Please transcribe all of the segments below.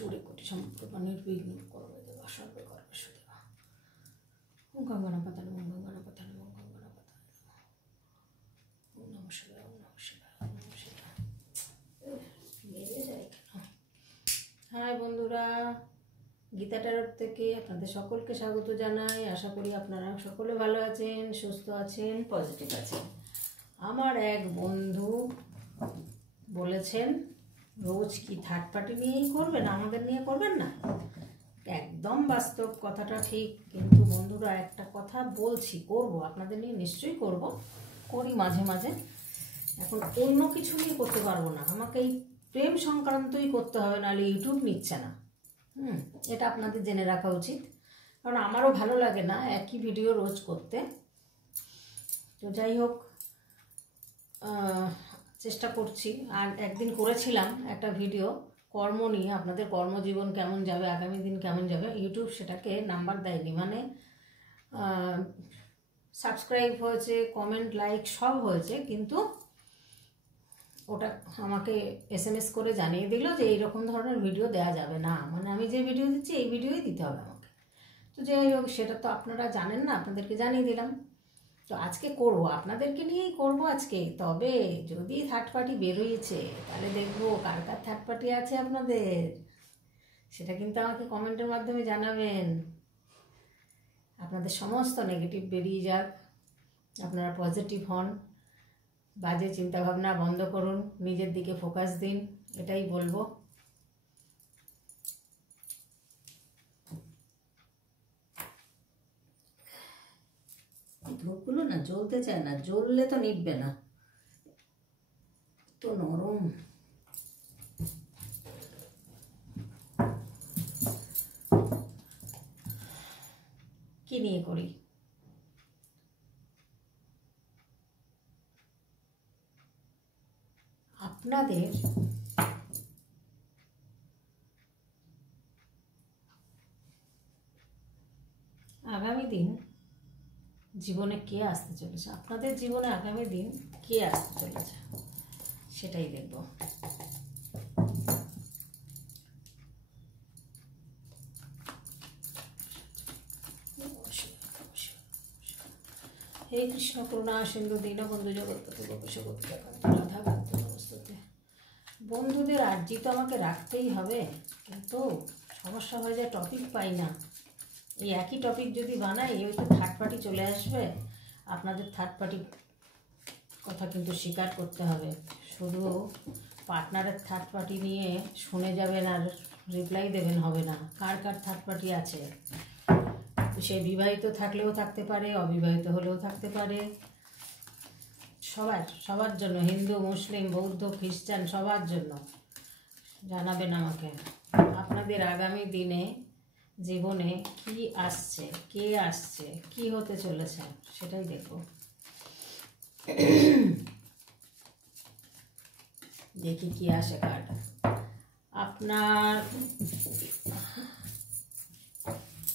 সুরে কোটি সম্পূর্ণ নির্বিঘ্ন করবে দেবা সর্বে কর্মেষু দেবা। ওম গঙ্গনাপতান ওম গঙ্গনাপতান ওম গঙ্গনাপতান ওম নমঃ শিবায় ওম নমঃ শিবায় ওম নমঃ শিবায়। বেড়ে যায় কেন? হাই বন্ধুরা, গীতা ট্যারোট থেকে আপনাদের সকলকে স্বাগত জানাই। আশা করি আপনারা সকলে ভালো আছেন, সুস্থ আছেন, পজিটিভ আছেন। আমার এক বন্ধু বলেছেন রোজ কি থার্ড পার্টি নিয়েই করবেন, আমাদের নিয়ে করবেন না। একদম বাস্তব, কথাটা ঠিক, কিন্তু বন্ধুরা একটা কথা বলছি, করব আপনাদের নিয়ে নিশ্চয়ই করব, করি মাঝে মাঝে। এখন অন্য কিছু নিয়ে করতে পারবো না, আমাকে এই প্রেম সংক্রান্তই করতে হবে, নাহলে ইউটিউব নিচ্ছে না। এটা আপনাদের জেনে রাখা উচিত, কারণ আমারও ভালো লাগে না একই ভিডিও রোজ করতে। তো যাই হোক, চেষ্টা করছি। আর একদিন করেছিলাম একটা ভিডিও কর্ম নিয়ে, আপনাদের কর্মজীবন কেমন যাবে, আগামী দিন কেমন যাবে। ইউটিউব সেটাকে নাম্বার দেয়নি, মানে সাবস্ক্রাইব হয়েছে, কমেন্ট, লাইক সব হয়েছে, কিন্তু ওটা আমাকে SMS করে জানিয়ে দিল যে এইরকম ধরনের ভিডিও দেওয়া যাবে না, মানে আমি যে ভিডিও দিচ্ছি এই ভিডিওই দিতে হবে আমাকে। তো যাই হোক, সেটা তো আপনারা জানেন না, আপনাদেরকে জানিয়ে দিলাম। তো আজকে করবো, আপনাদেরকে নিয়েই করবো আজকে। তবে যদি থার্ড পার্টি বেরোয়েছে তাহলে দেখবো কার কার থার্ড পার্টি আছে আপনাদের, সেটা কিন্তু আমাকে কমেন্টের মাধ্যমে জানাবেন। আপনাদের সমস্ত নেগেটিভ বেরিয়ে যাক, আপনারা পজিটিভ হন, বাজে চিন্তাভাবনা বন্ধ করুন, নিজের দিকে ফোকাস দিন, এটাই বলবো। ধূপগুলো না জ্বলতে চায় না, জ্বললে তো নিববে না, তো নরম। কি নিয়ে করি? আপনাদের আগামী দিন জীবনে কে আসতে চলেছে, আপনাদের জীবনে আগামী দিন কে আসতে চলেছে সেটাই দেখব। হে কৃষ্ণ করুণা সিন্ধু দীনবন্ধু জগৎপতি গোপেশ গোপিকাকান্ত রাধাকান্ত নমস্তুতে। বন্ধুদের আর্জি তো আমাকে রাখতেই হবে, কিন্তু সমস্যা হয়ে যায় টপিক পাই না। এই একই টপিক যদি বানাই, ওই তো থার্ড পার্টি চলে আসবে। আপনাদের থার্ড পার্টি কথা কিন্তু স্বীকার করতে হবে, শুধু পার্টনারের থার্ড পার্টি নিয়ে শুনে যাবেন আর রিপ্লাই দেবেন হবে না। কার কার থার্ড পার্টি আছে, সে বিবাহিত থাকলেও থাকতে পারে, অবিবাহিত হলেও থাকতে পারে, সবার জন্য, হিন্দু, মুসলিম, বৌদ্ধ, খ্রিস্টান, সবার জন্য জানাবেন আমাকে। আপনাদের আগামী দিনে জীবনে কি আসছে, কে আসছে, কি হতে চলেছে সেটাই দেখব। দেখি কি আসে কার্ড। আপনার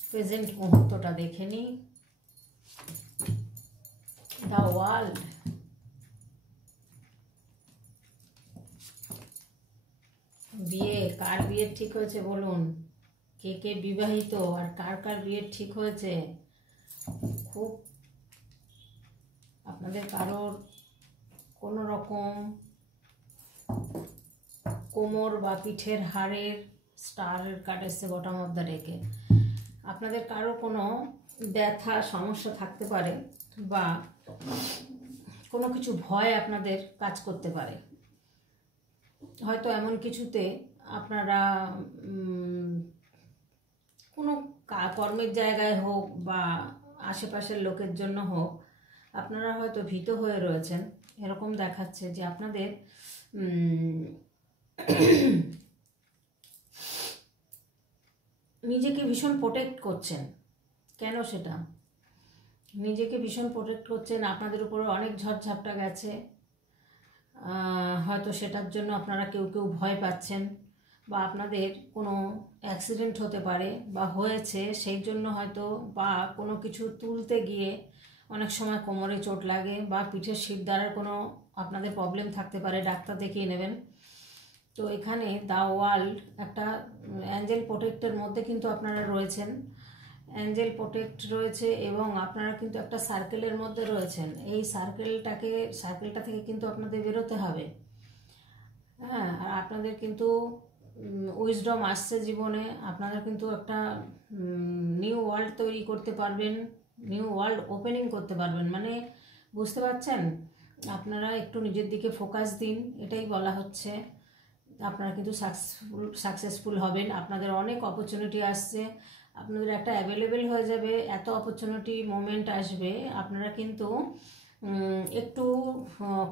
প্রেজেন্ট মুহূর্তটা দেখে নি। দ্য ওয়ার্ল্ড, বিয়ে, কার বিয়ে ঠিক হয়েছে বলুন, কে কে বিবাহিত আর কার কার বিয়ে ঠিক হয়েছে। খুব আপনাদের কারোর কোনো রকম কোমর বা পিঠের হাড়ের স্টারের কার্ড এসছে বটম অফ দ্য ডেকে। আপনাদের কারো কোনো ব্যথা সমস্যা থাকতে পারে, বা কোনো কিছু ভয় আপনাদের কাজ করতে পারে। হয়তো এমন কিছুতে আপনারা কোনো কর্মের জায়গায় হোক বা আশেপাশের লোকের জন্য হোক, আপনারা হয়তো ভীত হয়ে রয়েছেন। এরকম দেখাচ্ছে যে আপনাদের নিজেকে ভীষণ প্রোটেক্ট করছেন। কেন সেটা? নিজেকে ভীষণ প্রোটেক্ট করছেন, আপনাদের উপরে অনেক ঝড়ঝাপটা গেছে, হয়তো সেটার জন্য আপনারা কেউ কেউ ভয় পাচ্ছেন, বা আপনাদের কোনো অ্যাক্সিডেন্ট হতে পারে বা হয়েছে, সেই জন্য হয়তো, বা কোনো কিছু তুলতে গিয়ে অনেক সময় কোমরে চোট লাগে, বা পিঠের শিরদাঁড়ার কোনো আপনাদের প্রবলেম থাকতে পারে, ডাক্তার দেখিয়ে নেবেন। তো এখানে দ্য ওয়ার্ল্ড একটা অ্যাঞ্জেল প্রোটেক্টের মধ্যে কিন্তু আপনারা রয়েছেন, অ্যাঞ্জেল প্রোটেক্ট রয়েছে এবং আপনারা কিন্তু একটা সার্কেলের মধ্যে রয়েছেন। এই সার্কেলটা থেকে কিন্তু আপনাদের বেরোতে হবে। হ্যাঁ, আর আপনাদের কিন্তু উইজডম আসছে জীবনে, আপনারা কিন্তু একটা নিউ ওয়ার্ল্ড তৈরি করতে পারবেন, নিউ ওয়ার্ল্ড ওপেনিং করতে পারবেন। মানে বুঝতে পারছেন, আপনারা একটু নিজের দিকে ফোকাস দিন, এটাই বলা হচ্ছে। আপনারা কিন্তু সাকসেসফুল হবেন, আপনাদের অনেক অপরচুনিটি আসছে, আপনাদের একটা অ্যাভেলেবেল হয়ে যাবে, এত অপরচুনিটি মোমেন্ট আসবে। আপনারা কিন্তু একটু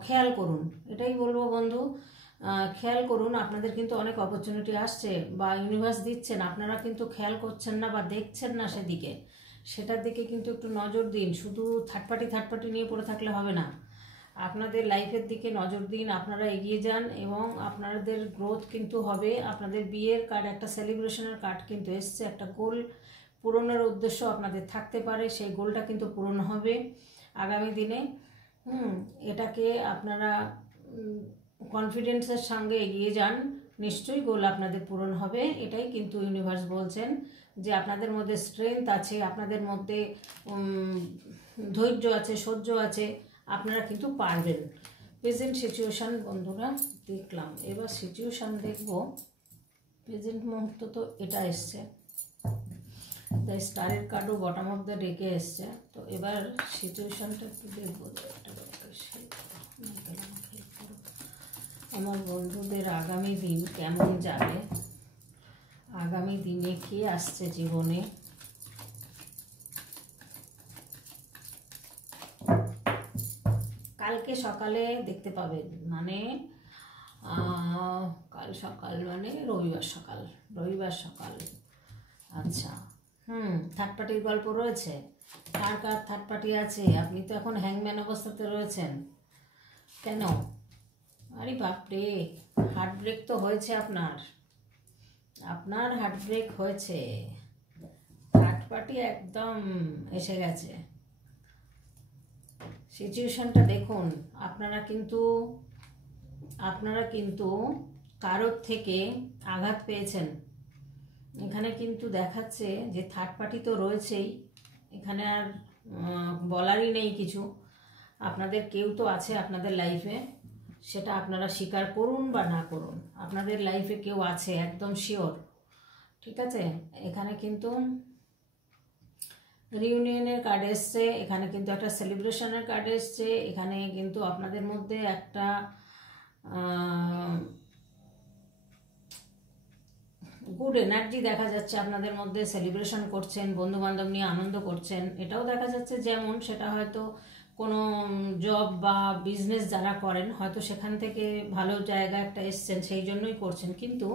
খেয়াল করুন, এটাই বলবো বন্ধু, খেয়াল করুন। আপনাদের কিন্তু অনেক অপরচুনিটি আসছে বা ইউনিভার্স দিচ্ছেন, আপনারা কিন্তু খেয়াল করছেন না বা দেখছেন না সেদিকে, সেটার দিকে কিন্তু একটু নজর দিন। শুধু থার্ড পার্টি নিয়ে পড়ে থাকলে হবে না, আপনাদের লাইফের দিকে নজর দিন, আপনারা এগিয়ে যান এবং আপনাদের গ্রোথ কিন্তু হবে। আপনাদের বিয়ের কার্ড, একটা সেলিব্রেশনের কার্ড কিন্তু এসছে, একটা গোল পূরণের উদ্দেশ্য আপনাদের থাকতে পারে, সেই গোলটা কিন্তু পূরণ হবে আগামী দিনে। এটাকে আপনারা কনফিডেন্সের সঙ্গে এগিয়ে যান, নিশ্চয়ই গোল আপনাদের পূরণ হবে। এটাই কিন্তু ইউনিভার্স বলছেন যে আপনাদের মধ্যে স্ট্রেংথ আছে, আপনাদের মধ্যে ধৈর্য আছে, সহ্য আছে, আপনারা কিন্তু পারবেন। প্রেজেন্ট সিচুয়েশান বন্ধুরা দেখলাম, এবার সিচুয়েশান দেখব। প্রেজেন্ট মুহূর্ত তো এটা এসছে, দ্য স্টারের কার্ডও বটম অফ দ্য ডেকে এসছে। তো এবার সিচুয়েশানটা একটু দেখবো। আমার বন্ধুদের আগামী দিন কেমন যাবে, আগামী দিনে কি আসছে জীবনে, কালকে সকালে দেখতে পাবেন। মানে কাল সকাল মানে রবিবার সকাল। আচ্ছা, থার্ড পার্টির গল্প রয়েছে। কার কার থার্ড পার্টি আছে? আপনি তো এখন হ্যাংম্যান অবস্থাতে রয়েছেন, কেন? আরে বাপরে, হার্ট ব্রেক তো হয়েছে, আপনার হার্ট ব্রেক হয়েছে, থার্ড পার্টি একদম এসে গেছে। সিচুয়েশনটা দেখুন, আপনারা কিন্তু কারোর থেকে আঘাত পেয়েছেন। এখানে কিন্তু দেখাচ্ছে যে থার্ড পার্টি তো রয়েছেই, এখানে আর বলারই নেই কিছু। আপনাদের কেউ তো আছে আপনাদের লাইফে, সেটা আপনারা স্বীকার করুন বা না করুন, আপনাদের লাইফে কেউ আছে, একদম শিওর। ঠিক আছে, এখানে কিন্তু রিউনিয়নের কার্ড এসছে, এখানে কিন্তু একটা সেলিব্রেশনের কার্ড এসছে, এখানে কিন্তু আপনাদের মধ্যে একটা গুড এনার্জি দেখা যাচ্ছে, আপনাদের মধ্যে সেলিব্রেশন করছেন, বন্ধু বান্ধব নিয়ে আনন্দ করছেন, এটাও দেখা যাচ্ছে। যেমন সেটা হয়তো কোনো জব বা বিজনেস যারা করেন, হয়তো সেখান থেকে ভালো জায়গা একটা এসছেন, সেই জন্যই করছেন। কিন্তু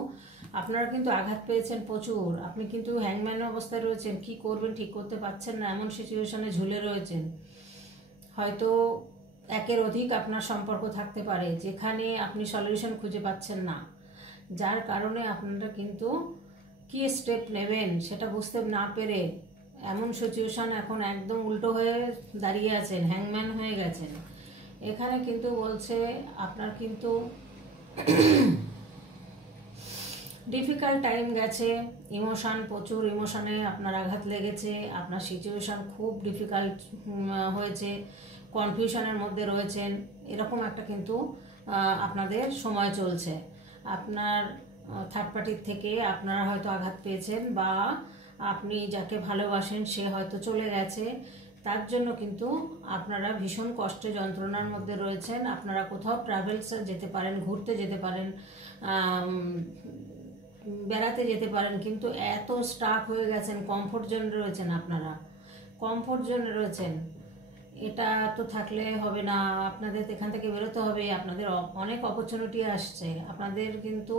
আপনারা কিন্তু আঘাত পেয়েছেন প্রচুর, আপনি কিন্তু হ্যাংম্যান অবস্থায় রয়েছেন, কি করবেন ঠিক করতে পারছেন না, এমন সিচুয়েশনে ঝুলে রয়েছেন। হয়তো একের অধিক আপনার সম্পর্ক থাকতে পারে, যেখানে আপনি সলিউশন খুঁজে পাচ্ছেন না, যার কারণে আপনারা কিন্তু কী স্টেপ নেবেন সেটা বুঝতে না পেরে এমন সিচুয়েশন এখন একদম উল্টো হয়ে দাঁড়িয়ে আছেন, হ্যাংম্যান হয়ে গেছেন। এখানে কিন্তু বলছে আপনার কিন্তু ডিফিকাল্ট টাইম গেছে, প্রচুর ইমোশনে আপনার আঘাত লেগেছে, আপনার সিচুয়েশন খুব ডিফিকাল্ট হয়েছে, কনফিউশনের মধ্যে রয়েছেন, এরকম একটা কিন্তু আপনাদের সময় চলছে। আপনার থার্ড পার্টির থেকে আপনারা হয়তো আঘাত পেয়েছেন, বা আপনি যাকে ভালোবাসেন সে হয়তো চলে গেছে, তার জন্য কিন্তু আপনারা ভীষণ কষ্টে যন্ত্রণার মধ্যে রয়েছেন। আপনারা কোথাও ট্রাভেলস যেতে পারেন, ঘুরতে যেতে পারেন, বেড়াতে যেতে পারেন, কিন্তু এত স্টাক হয়ে গেছেন, কমফোর্ট জোনে রয়েছেন, আপনারা কমফোর্ট জোনে রয়েছেন। এটা তো থাকলে হবে না, আপনাদের এখান থেকে বেরোতে হবে। আপনাদের অনেক অপরচুনিটি আসছে, আপনাদের কিন্তু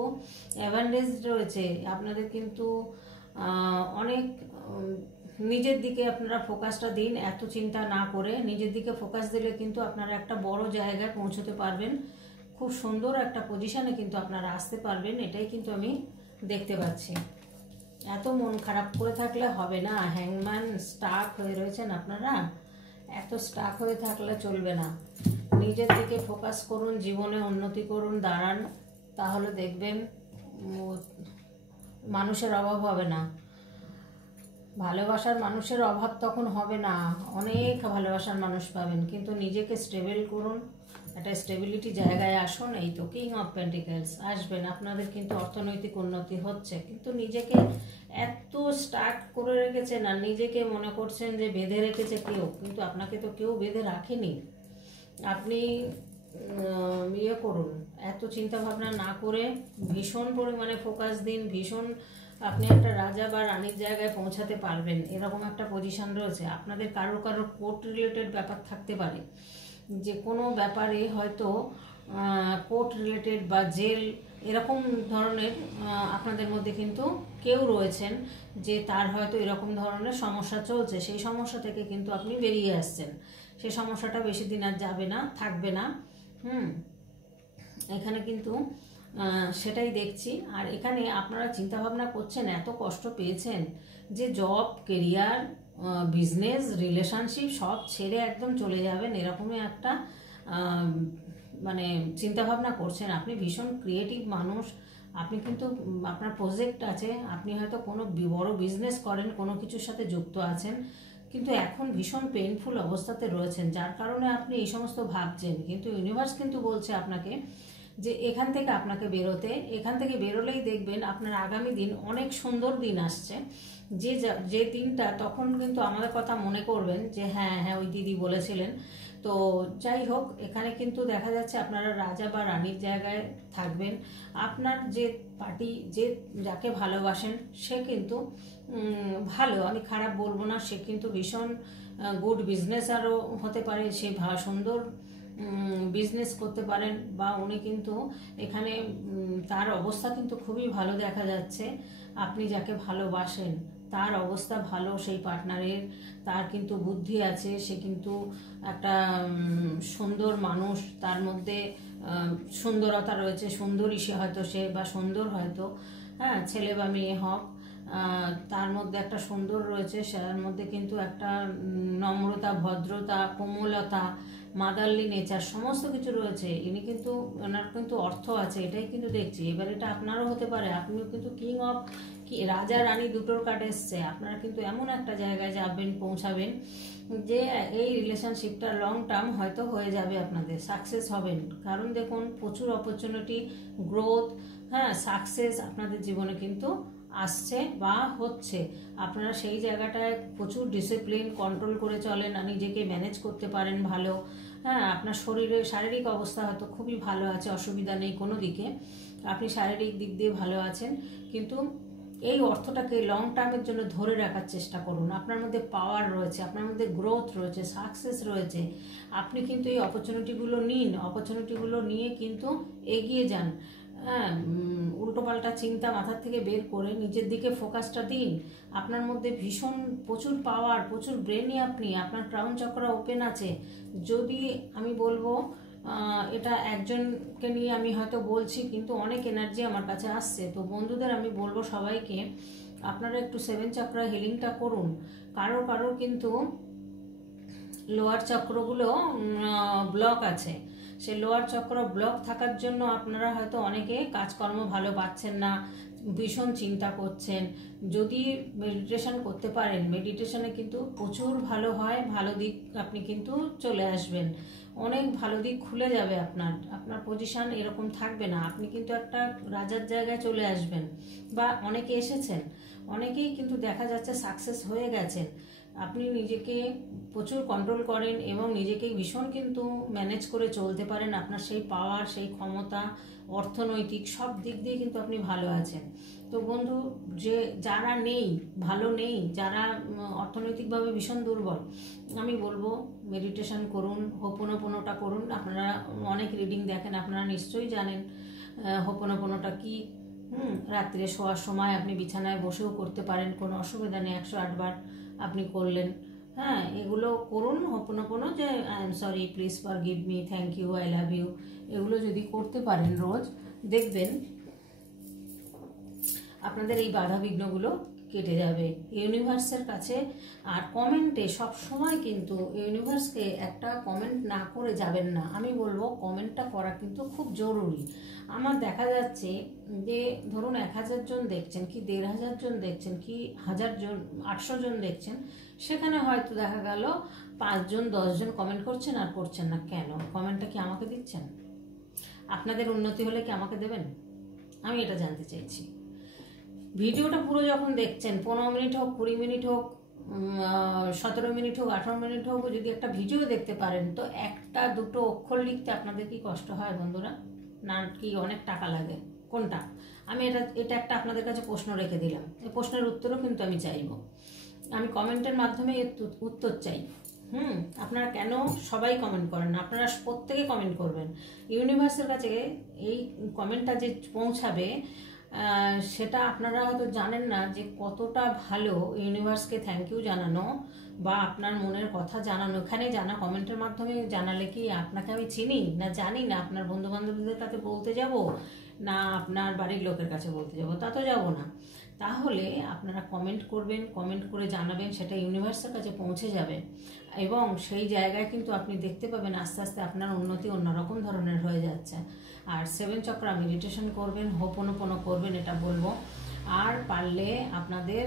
অ্যাডভান্টেজ রয়েছে, আপনাদের কিন্তু অনেক নিজের দিকে আপনারা ফোকাসটা দিন, এত চিন্তা না করে নিজের দিকে ফোকাস দিলে কিন্তু আপনারা একটা বড় জায়গায় পৌঁছতে পারবেন, খুব সুন্দর একটা পজিশনে কিন্তু আপনারা আসতে পারবেন, এটাই কিন্তু আমি দেখতে পাচ্ছি। এত মন খারাপ করে থাকলে হবে না, হ্যাংম্যান স্টাক হয়ে রয়েছেন আপনারা, এত স্টাক হয়ে থাকলে চলবে না। নিজের দিকে ফোকাস করুন, জীবনে উন্নতি করুন, দাঁড়ান, তাহলে দেখবেন মানুষের অভাব হবে না। ভালোবাসার মানুষের অভাব তখন হবে না, অনেক ভালোবাসার মানুষ পাবেন। কিন্তু নিজেকে স্টেবল করুন, একটা স্টেবিলিটি জায়গায় আসুন। এই তো কিং অফ পেন্টিকেলস আসবেন, আপনাদের কিন্তু অর্থনৈতিক উন্নতি হচ্ছে। কিন্তু নিজেকে এত স্টার্ট করে রেখেছেন আর নিজেকে মনে করছেন যে বেঁধে রেখেছে কেউ, কিন্তু আপনাকে তো কেউ বেঁধে রাখেনি। আপনি ইয়ে করুন, এত চিন্তা ভাবনা না করে ভীষণ পরিমাণে ফোকাস দিন। ভীষণ আপনি একটা রাজা বা রানীর জায়গায় পৌঁছাতে পারবেন, এরকম একটা পজিশন রয়েছে। আপনাদের কারোর কোর্ট রিলেটেড ব্যাপার থাকতে পারে, যে কোনো ব্যাপারে হয়তো কোর্ট রিলেটেড বা জেল এরকম ধরনের আপনাদের মধ্যে কিন্তু কেউ রয়েছেন যে তার হয়তো এরকম ধরনের সমস্যা চলছে। সেই সমস্যা থেকে কিন্তু আপনি বেরিয়ে আসছেন। সেই সমস্যাটা বেশি দিন আর যাবে না, থাকবে না। এখানে কিন্তু সেটাই দেখছি। আর এখানে আপনারা চিন্তাভাবনা করছেন, এত কষ্ট পেয়েছেন যে জব, কেরিয়ার, বিজনেস, রিলেশনশিপ সব ছেড়ে একদম চলে যাবেন, এরকমই একটা মানে চিন্তাভাবনা করছেন। আপনি ভীষণ ক্রিয়েটিভ মানুষ, আপনি কিন্তু আপনার প্রজেক্ট আছে, আপনি হয়তো কোনো বড় বিজনেস করেন, কোনো কিছুর সাথে যুক্ত আছেন, কিন্তু এখন ভীষণ পেইনফুল অবস্থাতে রয়েছেন, যার কারণে আপনি এই সমস্ত ভাবছেন। কিন্তু ইউনিভার্স কিন্তু বলছে আপনাকে যে এখান থেকে আপনাকে বেরোতে, এখান থেকে বেরোলেই দেখবেন আপনার আগামী দিন অনেক সুন্দর দিন আসছে। যে দিনটা তখন কিন্তু আমাদের কথা মনে করবেন যে হ্যাঁ হ্যাঁ ওই দিদি বলেছিলেন। তো যাই হোক, এখানে কিন্তু দেখা যাচ্ছে আপনারা রাজা বা রানীর জায়গায় থাকবেন। আপনার যে পার্টি, যাকে ভালোবাসেন সে কিন্তু ভালো, আমি খারাপ বলবো না, সে কিন্তু ভীষণ গুড বিজনেস আরও হতে পারে, সে সুন্দর বিজনেস করতে পারেন, বা উনি কিন্তু এখানে তার অবস্থা কিন্তু খুবই ভালো দেখা যাচ্ছে। আপনি যাকে ভালোবাসেন তার অবস্থা ভালো, সেই পার্টনারের, তার কিন্তু বুদ্ধি আছে, সে কিন্তু একটা সুন্দর মানুষ, তার মধ্যে সুন্দরতা রয়েছে, সুন্দরী সে হয়তো, সে বা সুন্দর হয়তো, হ্যাঁ ছেলে বা মেয়ে হোক, তার মধ্যে একটা সুন্দর রয়েছে, তার মধ্যে কিন্তু একটা নম্রতা, ভদ্রতা, কোমলতা, মাদারলি নেচার সমস্ত কিছু রয়েছে। ইনি কিন্তু, ওনার কিন্তু অর্থ আছে, এটাই কিন্তু দেখছি। এবার এটা আপনারও হতে পারে, আপনিও কিন্তু কিং অফ, রাজা রানী দুটোর কার্ড এসছে। আপনারা কিন্তু এমন একটা জায়গায় যাবেন, পৌঁছাবেন যে এই রিলেশনশিপটা লং টার্ম হয়তো হয়ে যাবে, আপনাদের সাকসেস হবেন। কারণ দেখুন প্রচুর অপরচুনিটি, গ্রোথ, হ্যাঁ সাকসেস আপনাদের জীবনে কিন্তু আসছে বা হচ্ছে। আপনারা সেই জায়গাটায় প্রচুর ডিসিপ্লিন, কন্ট্রোল করে চলেন, নিজেকে ম্যানেজ করতে পারেন ভালো। হ্যাঁ আপনার শারীরিক অবস্থা হয়তো খুবই ভালো আছে, অসুবিধা নেই কোনো দিকে, আপনি শারীরিক দিক দিয়ে ভালো আছেন। কিন্তু এই অর্থটাকে লং টার্মের জন্য ধরে রাখার চেষ্টা করুন। আপনার মধ্যে পাওয়ার রয়েছে, আপনার মধ্যে গ্রোথ রয়েছে, সাকসেস রয়েছে। আপনি কিন্তু এই অপরচুনিটিগুলো নিন, অপরচুনিটিগুলো নিয়ে কিন্তু এগিয়ে যান। হ্যাঁ উল্টোপাল্টা চিন্তা মাথার থেকে বের করে নিজের দিকে ফোকাসটা দিন। আপনার মধ্যে ভীষণ প্রচুর পাওয়ার, প্রচুর ব্রেনই আপনি, আপনার ক্রাউন চক্র ওপেন আছে। যদি আমি বলবো, এটা একজনকে নিয়ে আমি হয়তো বলছি, কিন্তু অনেক এনার্জি আমার কাছে আসছে। তো বন্ধুদের আমি বলবো সবাইকে, আপনারা একটু 7 চক্র হিলিংটা করুন। কারো কিন্তু লোয়ার চক্রগুলো ব্লক আছে, সে লোয়ার চক্র ব্লক থাকার জন্য আপনারা হয়তো অনেকে কাজকর্ম ভালো পাচ্ছেন না, ভীষণ চিন্তা করছেন। যদি মেডিটেশন করতে পারেন, মেডিটেশনে কিন্তু প্রচুর ভালো হয়, ভালো দিক আপনি কিন্তু চলে আসবেন, অনেক ভালো দিক খুলে যাবে। আপনার পজিশন এরকম থাকবে না, আপনি কিন্তু একটা রাজার জায়গায় চলে আসবেন, বা অনেকে এসেছেন, অনেকেই কিন্তু দেখা যাচ্ছে সাকসেস হয়ে গেছেন। আপনি নিজেকে প্রচুর কন্ট্রোল করেন এবং নিজেকে ভীষণ কিন্তু ম্যানেজ করে চলতে পারেন। আপনার সেই পাওয়ার, সেই ক্ষমতা, অর্থনৈতিক সব দিক দিয়ে কিন্তু আপনি ভালো আছেন। তো বন্ধু, যারা ভালো নেই, যারা অর্থনৈতিকভাবে ভীষণ দুর্বল, আমি বলবো মেডিটেশন করুন, হোপোনোপোনোটা করুন। আপনারা অনেক রিডিং দেখেন, আপনারা নিশ্চয়ই জানেন হোপোনোপোনোটা কি। রাত্রে শোয়ার সময় আপনি বিছানায় বসেও করতে পারেন, কোনো অসুবিধা নেই। 108 বার আপনি করলেন, হ্যাঁ এগুলো করুন। হোপোনোপোনো, যে I am sorry, please forgive me, thank you, I love you, এগুলো যদি করতে পারেন রোজ, দেখবেন আপনাদের এই বাধা বিঘ্নগুলো কেটে যাবে ইউনিভার্সের কাছে। আর কমেন্টে সব সময় কিন্তু ইউনিভার্সকে একটা কমেন্ট না করে যাবেন না, আমি বলবো কমেন্টটা করা কিন্তু খুব জরুরি। আমার দেখা যাচ্ছে যে ধরুন 1000 জন দেখছেন কি 1500 জন দেখছেন কি 1000 জন 800 জন দেখছেন, সেখানে হয়তো দেখা গেল 5 জন 10 জন কমেন্ট করছেন আর করছেন না। কেন? কমেন্টটা কি আমাকে দিচ্ছেন? আপনাদের উন্নতি হলে কি আমাকে দেবেন? আমি এটা জানতে চাইছি। ভিডিওটা পুরো যখন দেখছেন, 15 মিনিট হোক, 20 মিনিট হোক, 17 মিনিট হোক, 18 মিনিট হোক, যদি একটা ভিডিও দেখতে পারেন তো একটা দুটো অক্ষর লিখতে আপনাদের কি কষ্ট হয় বন্ধুরা? না কি অনেক টাকা লাগে? কোনটা? আমি এটা একটা আপনাদের কাছে প্রশ্ন রেখে দিলাম, এই প্রশ্নের উত্তরও কিন্তু আমি চাইব। আমি কমেন্টের মাধ্যমে উত্তর চাই। আপনারা কেন সবাই কমেন্ট করেন না? আপনারা প্রত্যেকে কমেন্ট করবেন। ইউনিভার্সের কাছে এই কমেন্টটা যে পৌঁছাবে সেটা আপনারা হয়তো জানেন না যে কতটা ভালো ইউনিভার্সকে থ্যাংক ইউ জানানো বা আপনার মনের কথা জানানো। এখানে জানা কমেন্টের মাধ্যমে জানালে কি আপনাকে আমি চিনি না, জানি না, আপনার বন্ধু বান্ধবদের কাছে বলতে যাব না আপনার বাড়ির লোকের কাছে বলতে যাব? তা তো যাব না। তাহলে আপনারা কমেন্ট করবেন, কমেন্ট করে জানাবেন, সেটা ইউনিভার্সের কাছে পৌঁছে যাবে এবং সেই জায়গায় কিন্তু আপনি দেখতে পাবেন আস্তে আস্তে আপনার উন্নতি অন্যরকম ধরনের হয়ে যাচ্ছে। আর 7 চক্রা মেডিটেশন করবেন, হোপোনোপোনো করবেন, এটা বলবো। আর পারলে আপনাদের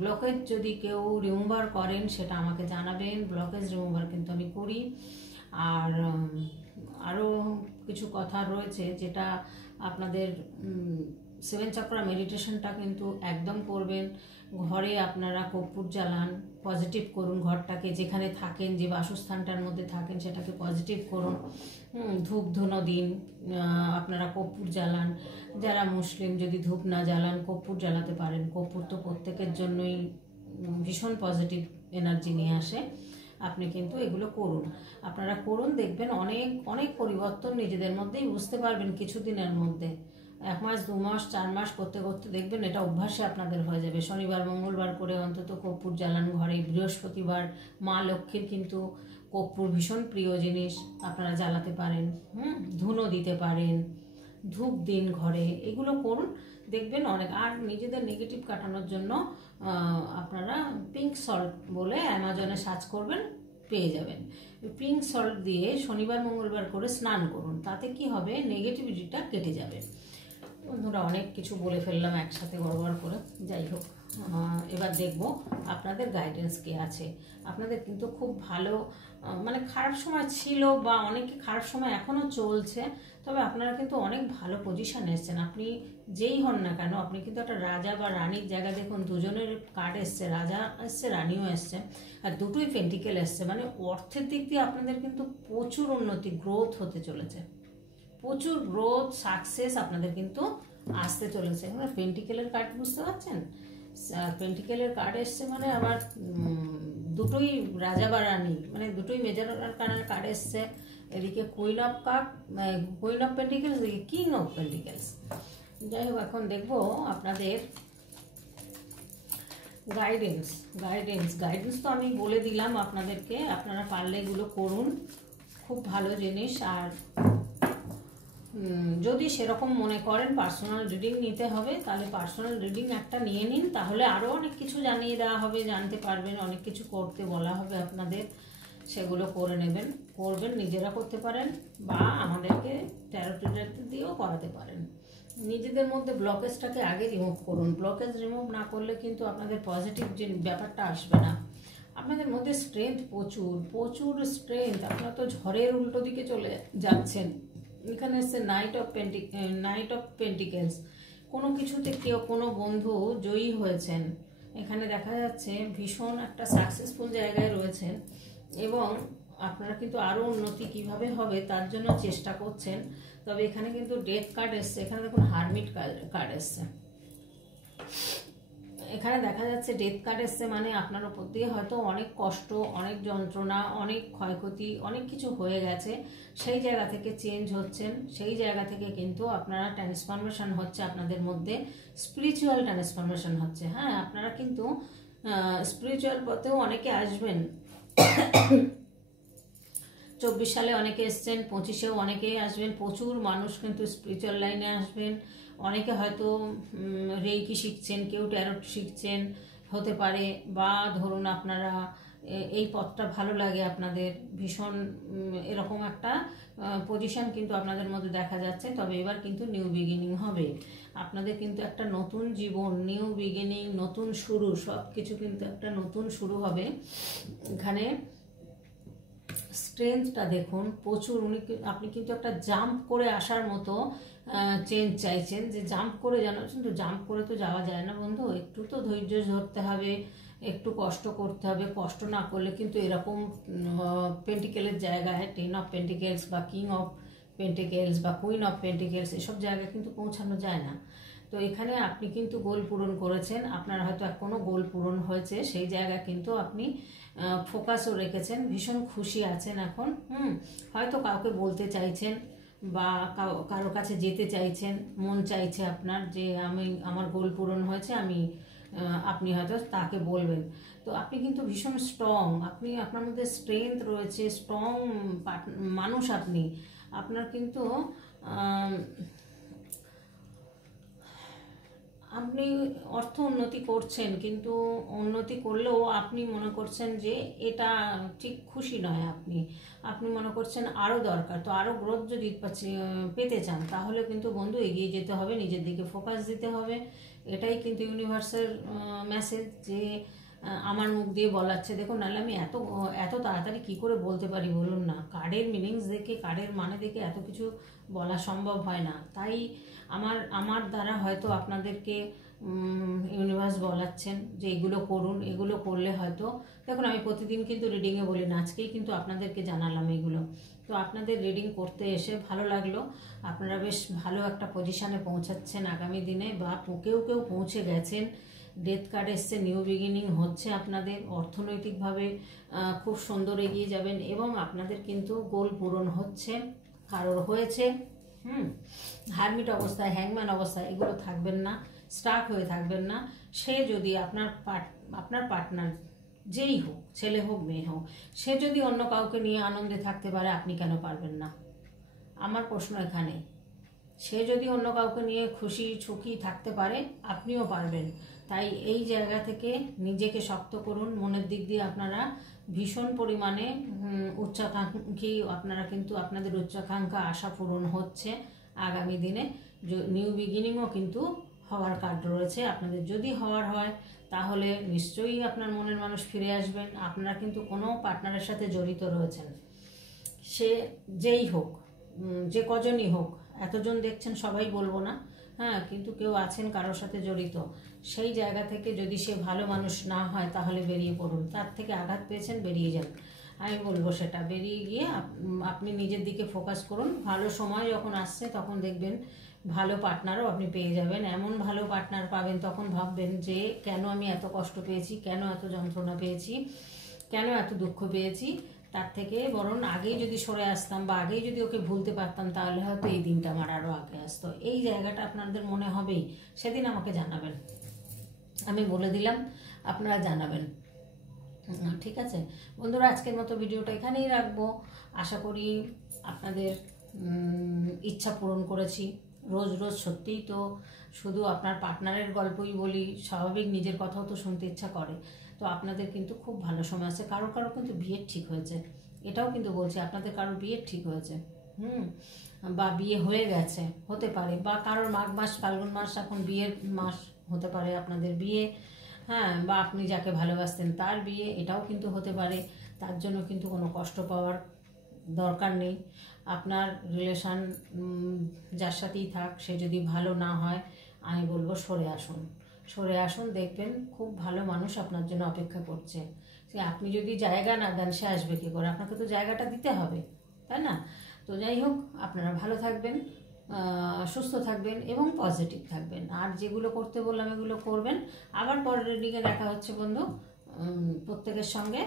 ব্লকেজ যদি কেউ রিমুভার করেন সেটা আমাকে জানাবেন, ব্লকেজ রিমুভার কিন্তু আমি করি। আর আরও কিছু কথা রয়েছে যেটা আপনাদের 7 চক্রা মেডিটেশনটা কিন্তু একদম করবেন। ঘরে আপনারা কর্পূর জ্বালান, পজিটিভ করুন ঘরটাকে, যেখানে থাকেন যে বাসস্থানটার মধ্যে থাকেন সেটাকে পজিটিভ করুন। ধূপ ধুনো দিন, আপনারা কর্পূর জ্বালান। যারা মুসলিম যদি ধূপ না জ্বালান কর্পূর জ্বালাতে পারেন। কর্পূর তো প্রত্যেকের জন্যই ভীষণ পজিটিভ এনার্জি নিয়ে আসে। আপনি কিন্তু এগুলো করুন, আপনারা করুন, দেখবেন অনেক অনেক পরিবর্তন নিজেদের মধ্যেই বুঝতে পারবেন কিছুদিনের মধ্যে। 1 মাস 2 মাস 4 মাস করতে করতে দেখবেন এটা অভ্যাসে আপনাদের হয়ে যাবে। শনিবার মঙ্গলবার করে অন্তত কর্পূর জ্বালান ঘরে। বৃহস্পতিবার মা লক্ষ্মীর কিন্তু কর্পূর ভীষণ প্রিয় জিনিস, আপনারা জ্বালাতে পারেন। ধুনো দিতে পারেন, ধূপ দিন ঘরে, এগুলো করুন, দেখবেন অনেক। আর নিজেদের নেগেটিভ কাটানোর জন্য আপনারা পিঙ্ক সল্ট বলে অ্যামাজনে সার্চ করবেন, পেয়ে যাবেন। পিঙ্ক সল্ট দিয়ে শনিবার মঙ্গলবার করে স্নান করুন, তাতে কি হবে নেগেটিভিটিটা কেটে যাবে। বন্ধুরা অনেক কিছু বলে ফেললাম একসাথে গড়বড় করে, যাই হোক। এবার দেখব আপনাদের গাইডেন্স কি আছে। আপনাদের কিন্তু খুব ভালো, মানে খারাপ সময় ছিল বা অনেকে খারাপ সময় এখনও চলছে, তবে আপনারা কিন্তু অনেক ভালো পজিশানে এসছেন। আপনি যেই হন না কেন, আপনি কিন্তু একটা রাজা বা রানীর জায়গা, দেখুন দুজনের কার্ড এসছে, রাজা এসছে রানীও এসছে, আর দুটোই পেন্টিকেল এসছে। মানে অর্থের দিক দিয়ে আপনাদের কিন্তু প্রচুর উন্নতি, গ্রোথ হতে চলেছে, প্রচুর গ্রোথ সাকসেস আপনাদের কিন্তু আসতে চলেছে। পেন্টিকেলের কার্ড বুঝতে পারছেন? পেন্টিকেলের কার্ড এসছে মানে আবার দুটোই রাজা বা রানী, মানে দুটোই মেজর আর্কানার কার্ড এসছে। এদিকে কুইন অফ পেন্টিকেলস, এদিকে কিং অফ পেন্টিকেলস। যাই হোক, এখন দেখবো আপনাদের গাইডেন্স তো আমি বলে দিলাম আপনাদেরকে, আপনারা পারলে এগুলো করুন, খুব ভালো জিনিস। আর যদি সেরকম মনে করেন পার্সোনাল রিডিং নিতে হবে, তাহলে পার্সোনাল রিডিং একটা নিয়ে নিন, তাহলে আরও অনেক কিছু জানিয়ে দেওয়া হবে, জানতে পারবেন, অনেক কিছু করতে বলা হবে আপনাদের, সেগুলো করে নেবেন, করবেন, নিজেরা করতে পারেন বা আমাদেরকে ট্যারো রিডার দিয়েও করাতে পারেন। নিজেদের মধ্যে ব্লকেজটাকে আগে রিমুভ করুন। ব্লকেজ রিমুভ না করলে কিন্তু আপনাদের পজিটিভ যে ব্যাপারটা আসবে না। আপনাদের মধ্যে স্ট্রেংথ প্রচুর স্ট্রেংথ, আপনারা তো ঝড়ের উল্টো দিকে চলে যাচ্ছেন। এখানে এসছে নাইট অফ পেন্টিকেলস। কোনো কিছুতে কেউ কোনো বন্ধু জয়ী হয়েছেন, এখানে দেখা যাচ্ছে ভীষণ একটা সাকসেসফুল জায়গায় রয়েছেন এবং আপনারা কিন্তু আরও উন্নতি কিভাবে হবে তার জন্য চেষ্টা করছেন। তবে এখানে কিন্তু ডেথ কার্ড এসছে, এখানে দেখুন হারমিট কার্ড এসছে, এখানে দেখা যাচ্ছে ডেথ কার্ড এসছে, মানে আপনার উপর দিয়ে হয়তো অনেক কষ্ট, অনেক যন্ত্রণা, অনেক ক্ষয়ক্ষতি, অনেক কিছু হয়ে গেছে, সেই জায়গা থেকে চেঞ্জ হচ্ছেন, সেই জায়গা থেকে কিন্তু আপনারা ট্রান্সফরমেশন হচ্ছে আপনাদের মধ্যে, স্পিরিচুয়াল ট্রান্সফরমেশন হচ্ছে। হ্যাঁ, আপনারা কিন্তু স্পিরিচুয়াল পথেও অনেকে আসবেন। 24 সালে অনেকে এসছেন, 25-এও অনেকেই আসবেন। প্রচুর মানুষ কিন্তু স্পিরিচুয়াল লাইনে আসবেন। অনেকে হয়তো রেইকি শিখছেন, কেউ ট্যারোট শিখছেন হতে পারে, বা ধরুন আপনারা এই পথটা ভালো লাগে আপনাদের ভীষণ, এরকম একটা পজিশন কিন্তু আপনাদের মধ্যে দেখা যাচ্ছে। তবে এবার কিন্তু নিউ বিগিনিং হবে আপনাদের, কিন্তু একটা নতুন জীবন, নিউ বিগিনিং, নতুন শুরু, সব কিছু কিন্তু একটা নতুন শুরু হবে। এখানে স্ট্রেংথটা দেখুন প্রচুর, আপনি কিন্তু একটা জাম্প করে আসার মতো চেঞ্জ চাইছেন, যে জাম্প করে যেন, কিন্তু জাম্প করে তো যাওয়া যায় না বন্ধু, একটু তো ধৈর্য ধরতে হবে, একটু কষ্ট করতে হবে। কষ্ট না করলে কিন্তু এরকম পেন্টিকেলের জায়গায়, 10 অফ পেন্টিকেলস বা কিং অফ পেন্টিকেলস বা কুইন অফ পেন্টিকেলস, এসব জায়গায় কিন্তু পৌঁছানো যায় না। তো এখানে আপনি কিন্তু গোল পূরণ করেছেন, আপনার হয়তো কোনো গোল পূরণ হয়েছে, সেই জায়গায় কিন্তু আপনি ফোকাসও রেখেছেন, ভীষণ খুশি আছেন এখন। হয়তো কাউকে বলতে চাইছেন বা কারো কাছে যেতে চাইছেন, মন চাইছে আপনার যে আমার গোল পূরণ হয়েছে, আপনি হয়তো তাকে বলবেন। তো আপনি কিন্তু ভীষণ স্ট্রং, আপনার মধ্যে স্ট্রেংথ রয়েছে, স্ট্রং মানুষ আপনি। আপনার কিন্তু আপনি অর্থ উন্নতি করছেন, কিন্তু উন্নতি করলেও আপনি মনে করছেন যে এটা ঠিক খুশি নয়। আপনি মনে করছেন আরও দরকার। তো আরও গ্রোথ যদি পেতে চান, তাহলে কিন্তু বন্ধু এগিয়ে যেতে হবে, নিজের দিকে ফোকাস দিতে হবে। এটাই কিন্তু ইউনিভার্সের মেসেজ, যে আমার মুখ দিয়ে বলাচ্ছে। দেখুন, নাহলে আমি এত তাড়াতাড়ি কি করে বলতে পারি বলুন না? কার্ডের মিনিংস দেখে, কার্ডের মানে দেখে এত কিছু বলা সম্ভব হয় না। তাই আমার দ্বারা হয়তো আপনাদেরকে ইউনিভার্স বলাচ্ছেন যে এগুলো করুন, এগুলো করলে হয়তো, দেখুন আমি প্রতিদিন কিন্তু রিডিংয়ে বলি না, আজকেই কিন্তু আপনাদেরকে জানালাম এগুলো। তো আপনাদের রিডিং করতে এসে ভালো লাগলো, আপনারা বেশ ভালো একটা পজিশানে পৌঁছাচ্ছেন আগামী দিনে, বা কেউ পৌঁছে গেছেন। ডেথ কার্ড এসছে, নিউ বিগিনিং হচ্ছে আপনাদের, অর্থনৈতিকভাবে খুব সুন্দর এগিয়ে যাবেন, এবং আপনাদের কিন্তু গোল পূরণ হচ্ছে, কারোর হয়েছে। হারমিট অবস্থায়, হ্যাংম্যান অবস্থায় এগুলো থাকবেন না, স্টাক হয়ে থাকবেন না। সে যদি আপনার পার্টনার যেই হোক, ছেলে হোক মেয়ে হোক, সে যদি অন্য কাউকে নিয়ে আনন্দে থাকতে পারে, আপনি কেন পারবেন না? আমার প্রশ্ন এখানে, সে যদি অন্য কাউকে নিয়ে খুশি সুখী থাকতে পারে, আপনিও পারবেন। তাই এই জায়গা থেকে নিজেকে শক্ত করুন। মনের দিক দিয়ে আপনারা ভীষণ পরিমাণে উচ্চাকাঙ্ক্ষী, আপনারা কিন্তু আপনাদের উচ্চাকাঙ্ক্ষা আশা পূরণ হচ্ছে আগামী দিনে। নিউ বিগিনিংও কিন্তু হওয়ার কার্ড রয়েছে আপনাদের। যদি হওয়ার হয়, তাহলে নিশ্চয়ই আপনার মনের মানুষ ফিরে আসবেন। আপনারা কিন্তু কোনো পার্টনারের সাথে জড়িত রয়েছেন, সে যেই হোক, যে কজনই হোক। এতজন দেখছেন, সবাই বলবো না, কিন্তু কেউ আছেন কারোর সাথে জড়িত। সেই জায়গা থেকে যদি সে ভালো মানুষ না হয়, তাহলে বেরিয়ে পড়ুন। তার থেকে আঘাত পেয়েছেন, বেরিয়ে যান, আমি বলবো সেটা। বেরিয়ে গিয়ে আপনি নিজের দিকে ফোকাস করুন। ভালো সময় যখন আসছে, তখন দেখবেন ভালো পার্টনারও আপনি পেয়ে যাবেন। এমন ভালো পার্টনার পাবেন, তখন ভাববেন যে কেন আমি এত কষ্ট পেয়েছি, কেন এত যন্ত্রণা পেয়েছি, কেন এত দুঃখ পেয়েছি। তার থেকে বরং আগেই যদি সরে আসতাম, বা আগেই যদি ওকে ভুলতে পারতাম, তাহলে হয়তো এই দিনটা আমার আরও আগে আসতো। এই জায়গাটা আপনাদের মনে হবেই, সেদিন আমাকে জানাবেন। আমি বলে দিলাম, আপনারা জানাবেন। ঠিক আছে বন্ধুরা, আজকের মতো ভিডিওটা এখানেই রাখবো। আশা করি আপনাদের ইচ্ছা পূরণ করেছি। রোজ রোজ সত্যিই তো শুধু আপনার পার্টনারের গল্পই বলি, স্বাভাবিক নিজের কথাও তো শুনতে ইচ্ছা করে। তো আপনাদের কিন্তু খুব ভালো সময় আছে। কারো কিন্তু বিয়ের ঠিক হয়েছে, এটাও কিন্তু বলছি, আপনাদের কারোর বিয়ের ঠিক হয়েছে, বা বিয়ে হয়ে গেছে হতে পারে, বা কারোর মাঘ মাস ফাল্গুন মাস এখন বিয়ের মাস হতে পারে আপনাদের বিয়ে, বা আপনি যাকে ভালোবাসতেন তার বিয়ে, এটাও কিন্তু হতে পারে। তার জন্য কিন্তু কোনো কষ্ট পাওয়ার দরকার নেই। আপনার রিলেশান যার সাথেই থাক, সে যদি ভালো না হয়, আমি বলবো সরে আসুন, দেখবেন খুব ভালো মানুষ আপনার জন্য অপেক্ষা করছে। সে আপনি যদি জায়গা না দেন, সে আসবে কী করে? আপনাকে তো জায়গাটা দিতে হবে, তাই না? তো যাই হোক, আপনারা ভালো থাকবেন, সুস্থ থাকবেন এবং পজিটিভ থাকবেন। আর যেগুলো করতে বললাম এগুলো করবেন। আবার পরের রিডিংয়ে দেখা হচ্ছে বন্ধু, প্রত্যেকের সঙ্গে।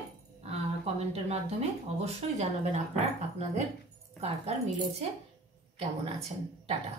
আর কমেন্টের মাধ্যমে অবশ্যই জানাবেন আপনাদের কার মিলেছে, কেমন আছেন। টাটা।